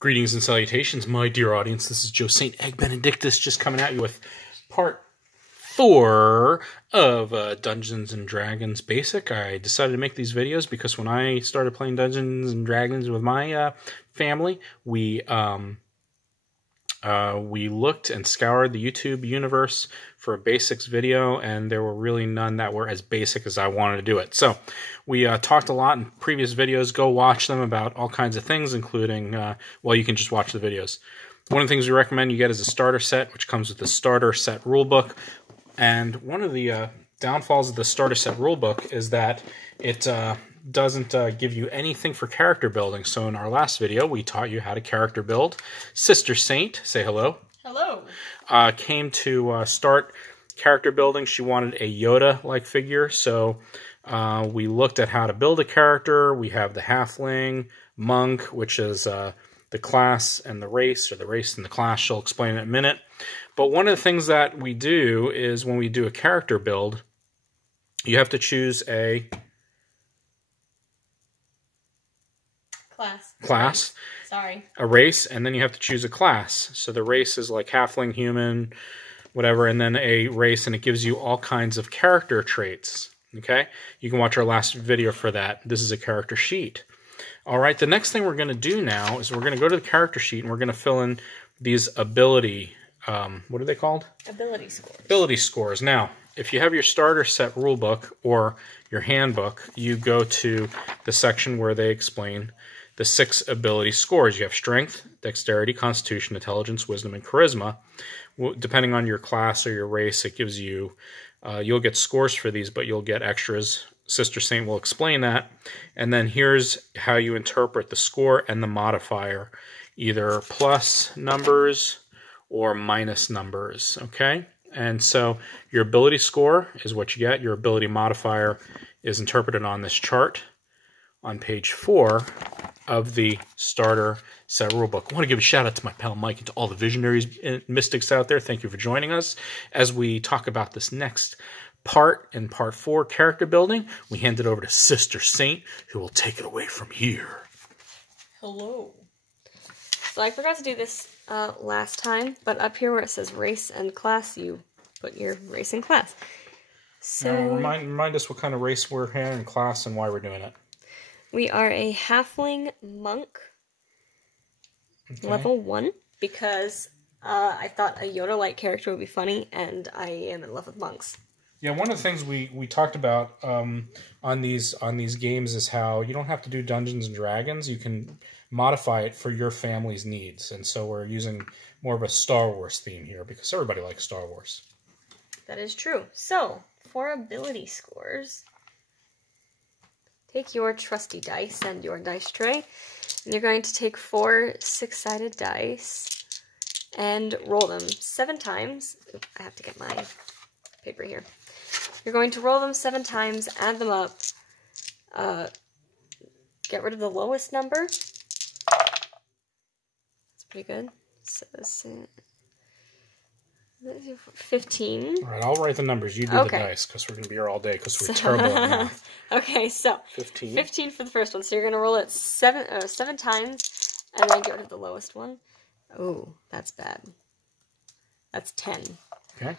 Greetings and salutations, my dear audience. This is Joe St. Egg Benedictus, just coming at you with part 4 of Dungeons & Dragons Basic. I decided to make these videos because when I started playing Dungeons & Dragons with my family, we looked and scoured the YouTube universe for a basics video, and there were really none that were as basic as I wanted to do it. So we talked a lot in previous videos. Go watch them about all kinds of things, including, well, you can just watch the videos. One of the things we recommend you get is a starter set, which comes with the starter set rulebook. And one of the downfalls of the starter set rulebook is that it doesn't give you anything for character building. So in our last video, we taught you how to character build. Sister Saint, say hello. Hello. Came to start character building. She wanted a Yoda-like figure, so we looked at how to build a character. We have the halfling, monk, which is the class and the race, or the race and the class. She'll explain in a minute. But one of the things that we do is when we do a character build, you have to choose a class. Sorry. A race, and then you have to choose a class. So the race is like halfling, human, whatever, and then a race, and it gives you all kinds of character traits. Okay? You can watch our last video for that. This is a character sheet. All right, the next thing we're going to do now is we're going to go to the character sheet, and we're going to fill in these ability, what are they called? Ability scores. Ability scores. Now, if you have your starter set rulebook or your handbook, you go to the section where they explain the 6 ability scores. You have strength, dexterity, constitution, intelligence, wisdom, and charisma. Depending on your class or your race, it gives you, you'll get scores for these, but you'll get extras. Sister Saint will explain that. And then here's how you interpret the score and the modifier, either plus numbers or minus numbers, okay? And so your ability score is what you get. Your ability modifier is interpreted on this chart on page 4 of the starter set rulebook. I want to give a shout out to my pal Mike and to all the visionaries and mystics out there. Thank you for joining us as we talk about this next part in part 4, character building. We hand it over to Sister Saint, who will take it away from here. Hello. So I forgot to do this last time, but up here where it says race and class, you put your race and class. So now, remind us what kind of race we're in and class and why we're doing it. We are a halfling monk, level 1, because I thought a Yoda-like character would be funny, and I am in love with monks. Yeah, one of the things we talked about on these games is how you don't have to do Dungeons & Dragons. You can modify it for your family's needs. And so we're using more of a Star Wars theme here because everybody likes Star Wars. That is true. So, for ability scores, take your trusty dice and your dice tray, and you're going to take 4 6-sided dice and roll them 7 times. Oop, I have to get my paper here. You're going to roll them 7 times, add them up, get rid of the lowest number. That's pretty good. So, 15. All right, I'll write the numbers. You do the dice because we're going to be here all day because we're terrible at math. Okay, so 15. 15 for the first one. So you're going to roll it 7 times and then get rid of the lowest one. Oh, that's bad. That's 10. Okay.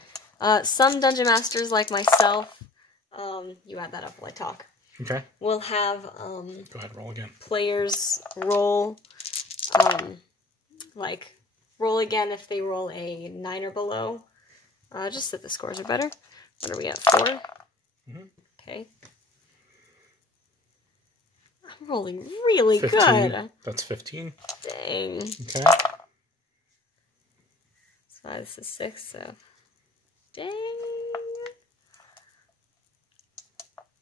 Some dungeon masters like myself, you add that up while I talk. Okay. We'll have go ahead, roll again. Players roll, like roll again if they roll a 9 or below. Just that the scores are better. What are we at, 4? Mm-hmm. Okay. I'm rolling really 15. good. That's 15. Dang. Okay. So this is 6, so dang.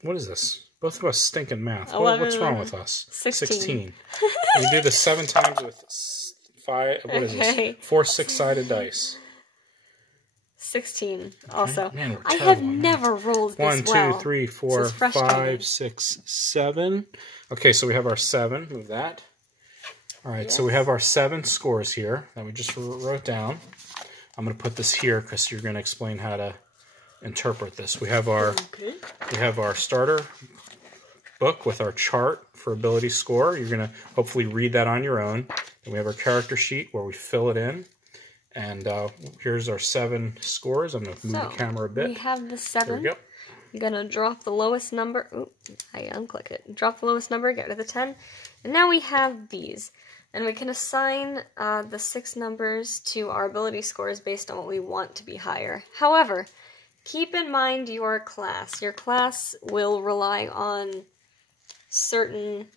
What is this? Both of us stink in math. 11, What's wrong with us? 16. We do this 7 times with 5. What is this? 4 6-sided dice. 16. Also, man, I have never rolled this 1, 2, well. 3, 4, 5, 6, 7. Okay, so we have our 7. Move that. All right, so we have our 7 scores here that we just wrote down. I'm going to put this here because you're going to explain how to interpret this. We have our starter book with our chart for ability score. You're going to hopefully read that on your own. Then we have our character sheet where we fill it in. And here's our 7 scores. I'm going to move the camera a bit. We have the 7. There we go. I'm going to drop the lowest number. Ooh, I unclick it. Drop the lowest number, get rid of the 10. And now we have these. And we can assign the 6 numbers to our ability scores based on what we want to be higher. However, keep in mind your class. Your class will rely on certain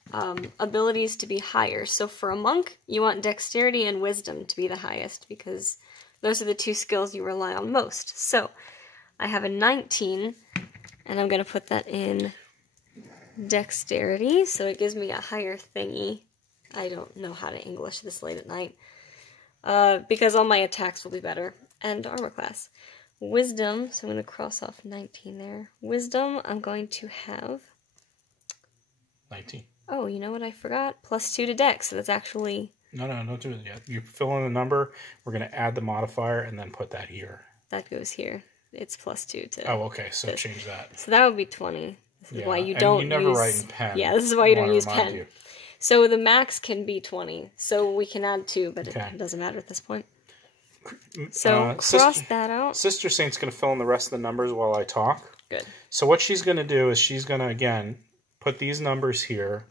abilities to be higher. So for a monk, you want dexterity and wisdom to be the highest because those are the 2 skills you rely on most. So I have a 19, and I'm going to put that in dexterity, so it gives me a higher thingy. I don't know how to English this late at night, because all my attacks will be better. And armor class. Wisdom, so I'm going to cross off 19 there. Wisdom, I'm going to have 19. Oh, you know what I forgot? +2 to dex, so that's actually... No, don't do it yet. You fill in the number, we're going to add the modifier, and then put that here. That goes here. It's +2 to... Oh, okay, so this. Change that. So that would be 20. This is why you don't and you never write in pen. Yeah, this is why you don't use pen. You. So the max can be 20. So we can add 2, but it doesn't matter at this point. So cross that out. Sister Saint's going to fill in the rest of the numbers while I talk. Good. So what she's going to do is she's going to, again, put these numbers here,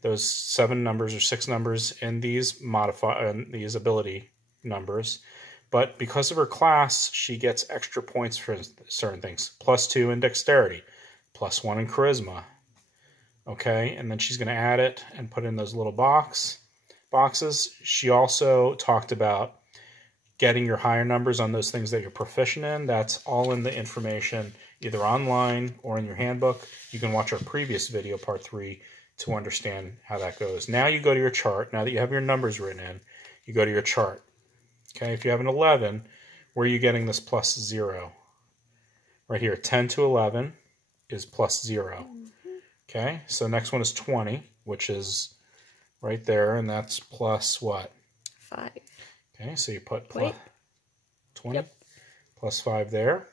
those 7 numbers or 6 numbers in these these ability numbers. But because of her class, she gets extra points for certain things. +2 in dexterity, +1 in charisma. Okay, and then she's going to add it and put in those little boxes. She also talked about getting your higher numbers on those things that you're proficient in. That's all in the information, either online or in your handbook. You can watch our previous video, part 3, to understand how that goes. Now you go to your chart. Now that you have your numbers written in, you go to your chart. Okay, if you have an 11, where are you getting this +0? Right here, 10 to 11 is +0. Okay, so next one is 20, which is right there, and that's plus what? 5. Okay, so you put 20, yep. +5 there.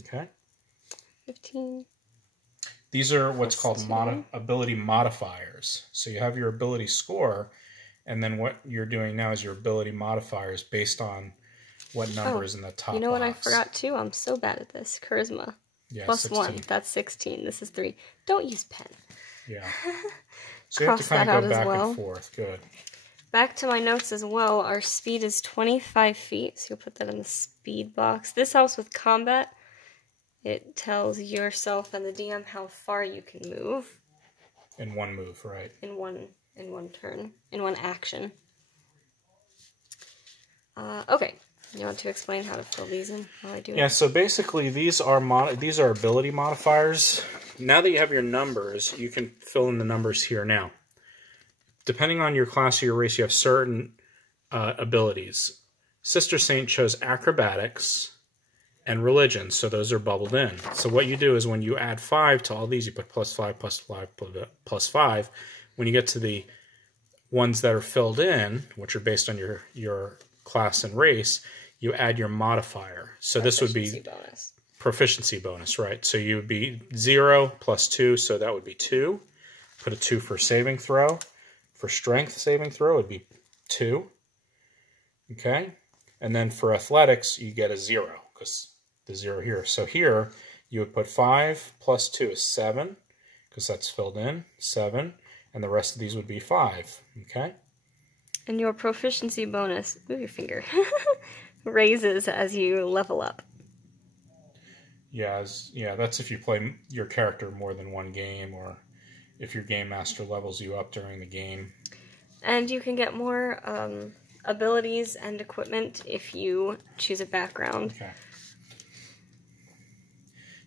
Okay. 15. These are what's called ability modifiers. So you have your ability score, and then what you're doing now is your ability modifiers based on what number is in the top You know box. what I forgot too? I'm so bad at this. Charisma. Yeah, +1. That's 16. This is 3. Don't use pen. Yeah. So you have to kind of go back and forth. Good. Back to my notes as well. Our speed is 25 feet, so you'll put that in the speed box. This helps with combat. It tells yourself and the DM how far you can move. In one move, right? In one turn. In one action. Okay. You want to explain how to fill these in? How I do it? Yeah, so basically these are ability modifiers. Now that you have your numbers, you can fill in the numbers here now. Depending on your class or your race, you have certain abilities. Sister Saint chose acrobatics and religion, so those are bubbled in. So what you do is when you add 5 to all these, you put +5, +5, +5. When you get to the ones that are filled in, which are based on your class and race, you add your modifier. So this would be proficiency bonus, right? So you would be 0 + 2, so that would be 2. Put a 2 for saving throw. For strength saving throw, it would be 2. Okay? And then for athletics, you get a 0, because the 0 here. So here, you would put 5 + 2 is 7, because that's filled in, 7. And the rest of these would be 5. Okay? And your proficiency bonus, move your finger, raises as you level up. Yeah, that's if you play your character more than one game, or if your game master levels you up during the game. And you can get more abilities and equipment if you choose a background. Okay.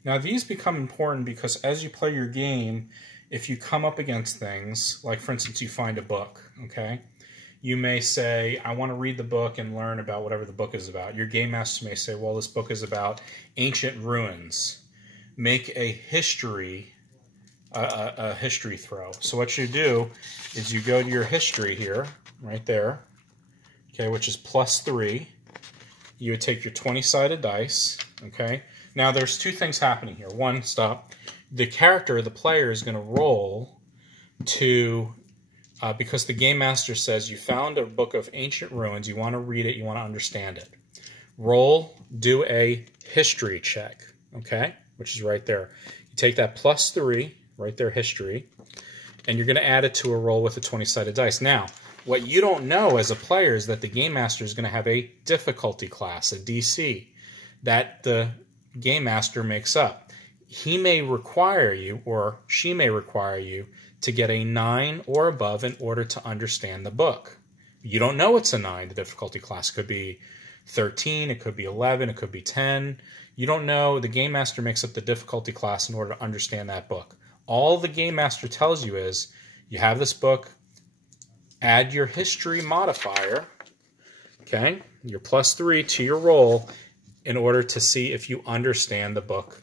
Now these become important because as you play your game, if you come up against things, like for instance you find a book, okay? You may say, I want to read the book and learn about whatever the book is about. Your game master may say, well, this book is about ancient ruins. Make a history throw. So what you do is you go to your history here, right there, okay, which is +3. You would take your 20-sided dice, okay? Now there's 2 things happening here. One, stop. The character, the player, is going to roll to because the game master says you found a book of ancient ruins, you want to read it, you want to understand it. Do a history check, okay, which is right there. You take that +3, right there, history, and you're going to add it to a roll with a 20-sided dice. Now, what you don't know as a player is that the game master is going to have a difficulty class, a DC, that the game master makes up. He may require you, or she may require you, to get a 9 or above in order to understand the book. You don't know it's a 9, the difficulty class. It could be 13, it could be 11, it could be 10. You don't know. The game master makes up the difficulty class in order to understand that book. All the game master tells you is, you have this book, add your history modifier, okay, your +3 to your roll in order to see if you understand the book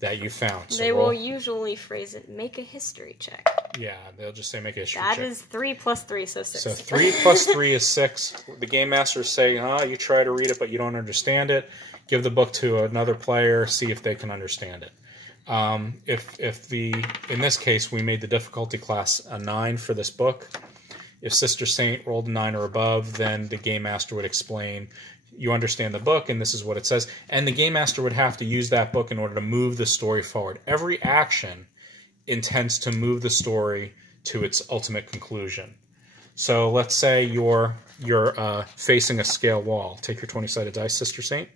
that you found. So they will usually phrase it, make a history check. Yeah, they'll just say make a history check. That is 3 + 3, so 6. So 3 + 3 is 6. The game master is saying, you try to read it, but you don't understand it. Give the book to another player, see if they can understand it. In this case, we made the difficulty class a 9 for this book. If Sister Saint rolled a 9 or above, then the game master would explain, you understand the book, and this is what it says. And the game master would have to use that book in order to move the story forward. Every action intends to move the story to its ultimate conclusion. So let's say you're facing a scale wall. Take your 20-sided dice, Sister Saint.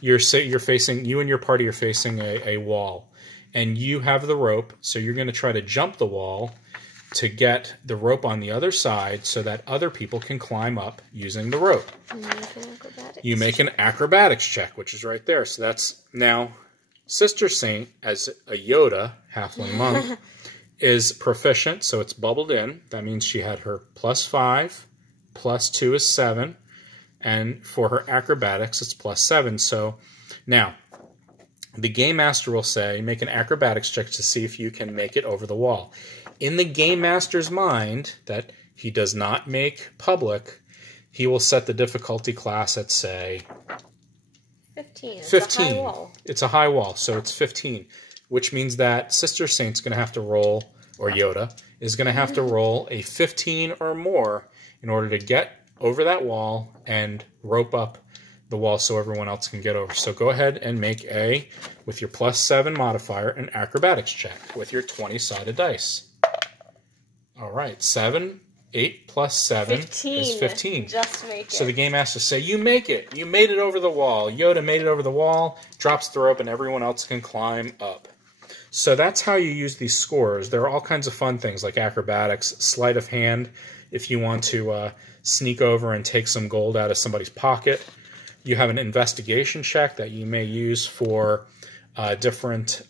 You and your party are facing a wall, and you have the rope, so you're going to try to jump the wall to get the rope on the other side so that other people can climb up using the rope. You make an acrobatics check, which is right there. So that's now Sister Saint, as a Yoda halfling monk, is proficient, so it's bubbled in. That means she had her +5, +2 is 7, and for her acrobatics, it's +7. So now, the game master will say, make an acrobatics check to see if you can make it over the wall. In the game master's mind, that he does not make public, he will set the difficulty class at, say, 15. 15. It's a high wall. It's a high wall, so it's 15, which means that Sister Saint's going to have to roll, or Yoda, is going to have to roll a 15 or more in order to get over that wall and rope up the wall so everyone else can get over. So go ahead and make with your +7 modifier, an acrobatics check with your 20-sided dice. All right, 7, 8 + 7 is 15. Just make it. So the game master say, you make it. You made it over the wall. Yoda made it over the wall, drops the rope, and everyone else can climb up. So that's how you use these scores. There are all kinds of fun things like acrobatics, sleight of hand, if you want to sneak over and take some gold out of somebody's pocket. You have an investigation check that you may use for different...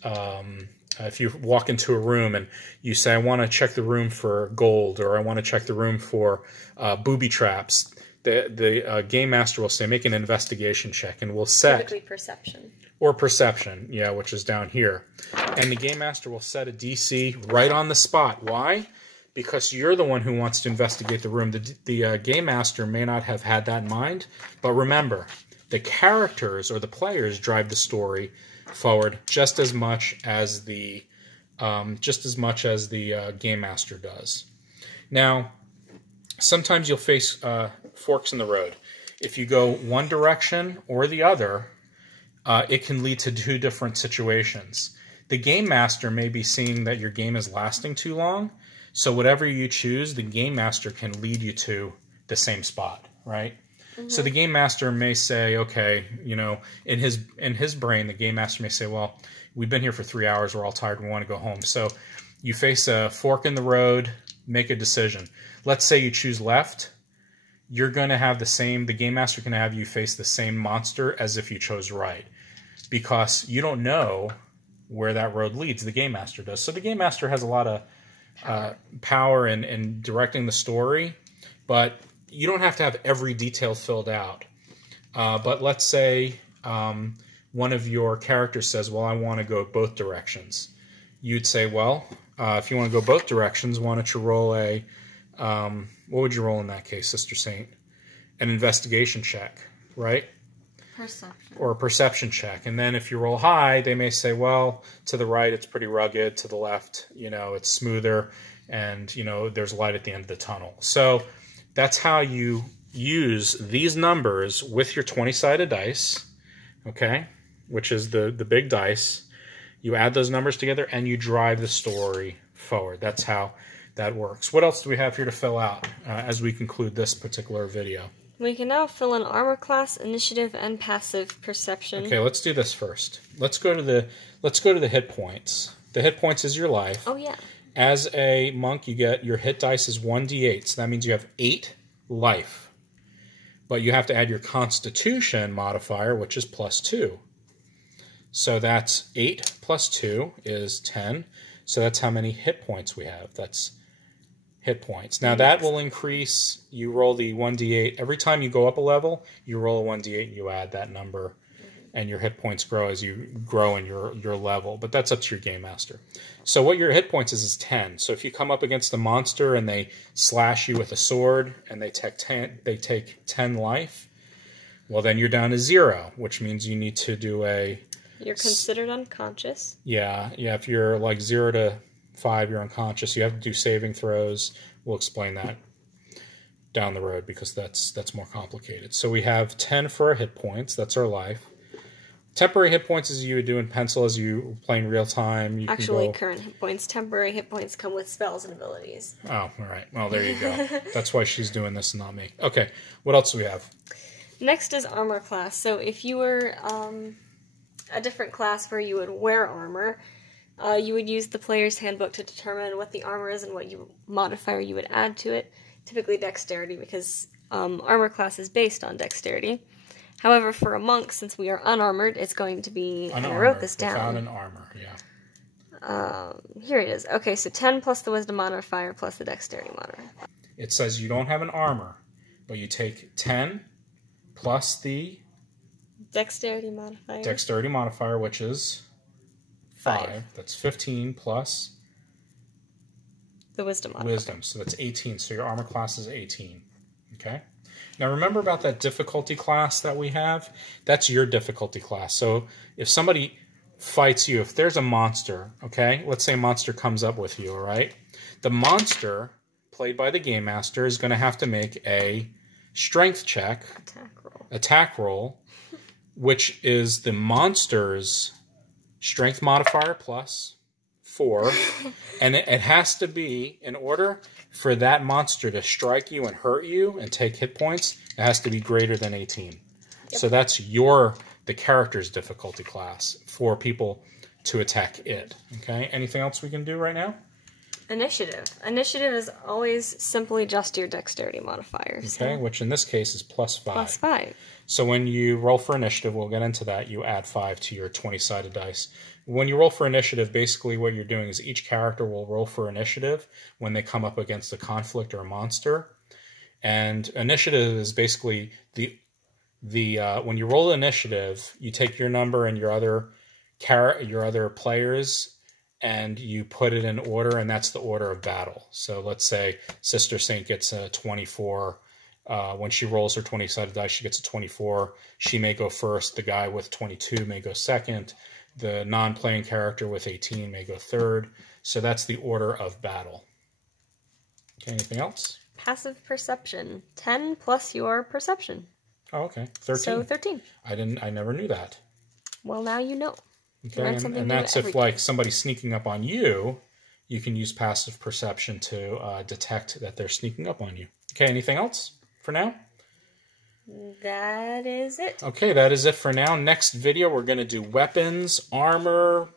if you walk into a room and you say, I want to check the room for gold, or I want to check the room for booby traps, the game master will say, make an investigation check, and we'll set... Typically perception. Or perception, yeah, which is down here. And the game master will set a DC right on the spot. Why? Because you're the one who wants to investigate the room. The game master may not have had that in mind, but remember, the characters or the players drive the story forward just as much as the game master does. Now, sometimes you'll face forks in the road. If you go one direction or the other, it can lead to 2 different situations. The game master may be seeing that your game is lasting too long, so whatever you choose, the game master can lead you to the same spot, right? Mm-hmm. So the game master may say, okay, you know, in his brain, the game master may say, well, we've been here for 3 hours, we're all tired, we want to go home. So you face a fork in the road, make a decision. Let's say you choose left. You're going to have the game master can have you face the same monster as if you chose right, because you don't know where that road leads. The game master does. So the game master has a lot of power in directing the story, but you don't have to have every detail filled out. But let's say one of your characters says, well, I want to go both directions. You'd say, well, if you want to go both directions, why don't you roll a... what would you roll in that case, Sister Saint? An investigation check, right? Perception. Or a perception check. And then if you roll high, they may say, well, to the right it's pretty rugged, to the left, you know, it's smoother, and you know there's light at the end of the tunnel. So that's how you use these numbers with your 20-sided dice, okay, which is the big dice. You add those numbers together and you drive the story forward. That's how that works. What else do we have here to fill out as we conclude this particular video? We can now fill in armor class, initiative, and passive perception. Okay, let's do this first. Let's go to the hit points. The hit points is your life. Oh yeah. As a monk, you get your hit dice is 1d8, so that means you have 8 life. But you have to add your Constitution modifier, which is +2. So that's 8 plus 2 is 10. So that's how many hit points we have. That's hit points. Now that will increase. You roll the 1d8. Every time you go up a level, you roll a 1d8 and you add that number. And your hit points grow as you grow in your level. But that's up to your game master. So what your hit points is 10. So if you come up against a monster and they slash you with a sword and they take 10 life, well then you're down to 0, which means you need to do a... You're considered unconscious. Yeah. If you're like 0 to 5, you're unconscious. You have to do saving throws. We'll explain that down the road because that's more complicated. So we have 10 for our hit points. That's our life. Temporary hit points is you would do in pencil as you play in real time. You Actually, current hit points. Temporary hit points come with spells and abilities. Oh, all right. Well, there you go. That's why she's doing this and not me. Okay, what else do we have? Next is armor class. So if you were a different class where you would wear armor, you would use the player's handbook to determine what the armor is and what modifier you would add to it. Typically dexterity, because armor class is based on dexterity. However, for a monk, since we are unarmored, it's going to be... Unarmored, and I wrote this down. Without an armor, yeah. Here it is. Okay, so 10 plus the wisdom modifier plus the dexterity modifier. It says you don't have an armor, but you take 10 plus the... Dexterity modifier. Which is 5. That's 15 plus... the wisdom modifier. Wisdom, so that's 18. So your armor class is 18. Okay? Now remember about that difficulty class that we have? That's your difficulty class. So if somebody fights you, if there's a monster, okay? Let's say a monster comes up with you, all right? The monster, played by the Game Master, is going to have to make a strength check. Attack roll. Which is the monster's strength modifier plus 4. And it has to be, in order for that monster to strike you and hurt you and take hit points, it has to be greater than 18. Yep. So that's the character's difficulty class for people to attack it. Okay, anything else we can do right now? Initiative. Initiative is always simply just your dexterity modifier. Okay, so. Which in this case is +5. +5. So when you roll for initiative, we'll get into that, you add 5 to your 20-sided dice. When you roll for initiative, basically what you're doing is each character will roll for initiative when they come up against a conflict or a monster. And initiative is basically when you roll initiative, you take your number and your other players and you put it in order, and that's the order of battle. So let's say Sister Saint gets a 24. When she rolls her 20-sided dice, she gets a 24. She may go first. The guy with 22 may go second. The non-playing character with 18 may go third. So that's the order of battle. Okay, anything else? Passive perception. 10 plus your perception. Oh, okay. 13. So 13. I never knew that. Well, now you know. Okay, and that's if like somebody's sneaking up on you, you can use passive perception to detect that they're sneaking up on you. Okay, anything else for now? That is it. Okay, that is it for now. Next video, we're going to do weapons, armor,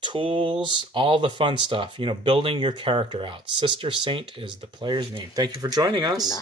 tools, all the fun stuff. You know, building your character out. Sister Saint is the player's name. Thank you for joining us.